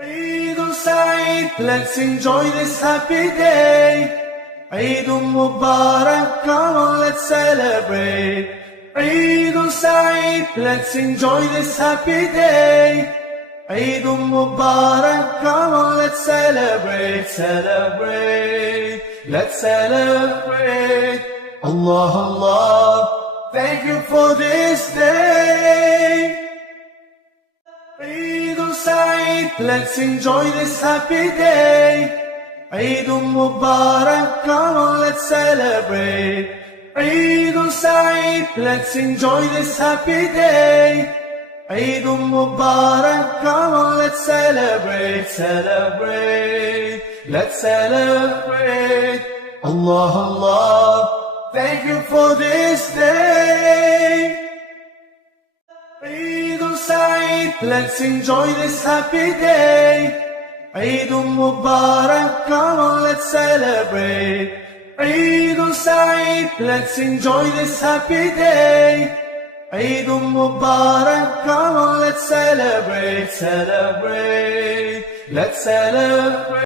Eid Saeed, let's enjoy this happy day. Eid Mubarak, come on, let's celebrate. Eid Saeed, let's enjoy this happy day. Eid Mubarak, come on, let's celebrate, celebrate. Let's celebrate. Allah, Allah, thank you for this day. Eid Saeed, let's enjoy this happy day. Eid Mubarak, come on, let's celebrate. Eid Saeed, let's enjoy this happy day. Eid Mubarak, come on, let's celebrate, celebrate. Let's celebrate. Allah, Allah, thank you for this day. Eid Saeed, let's enjoy this happy day. Eid Mubarak, come on, let's celebrate. Eid Saeed, let's enjoy this happy day. Eid Mubarak, come on, let's celebrate, celebrate. Let's celebrate.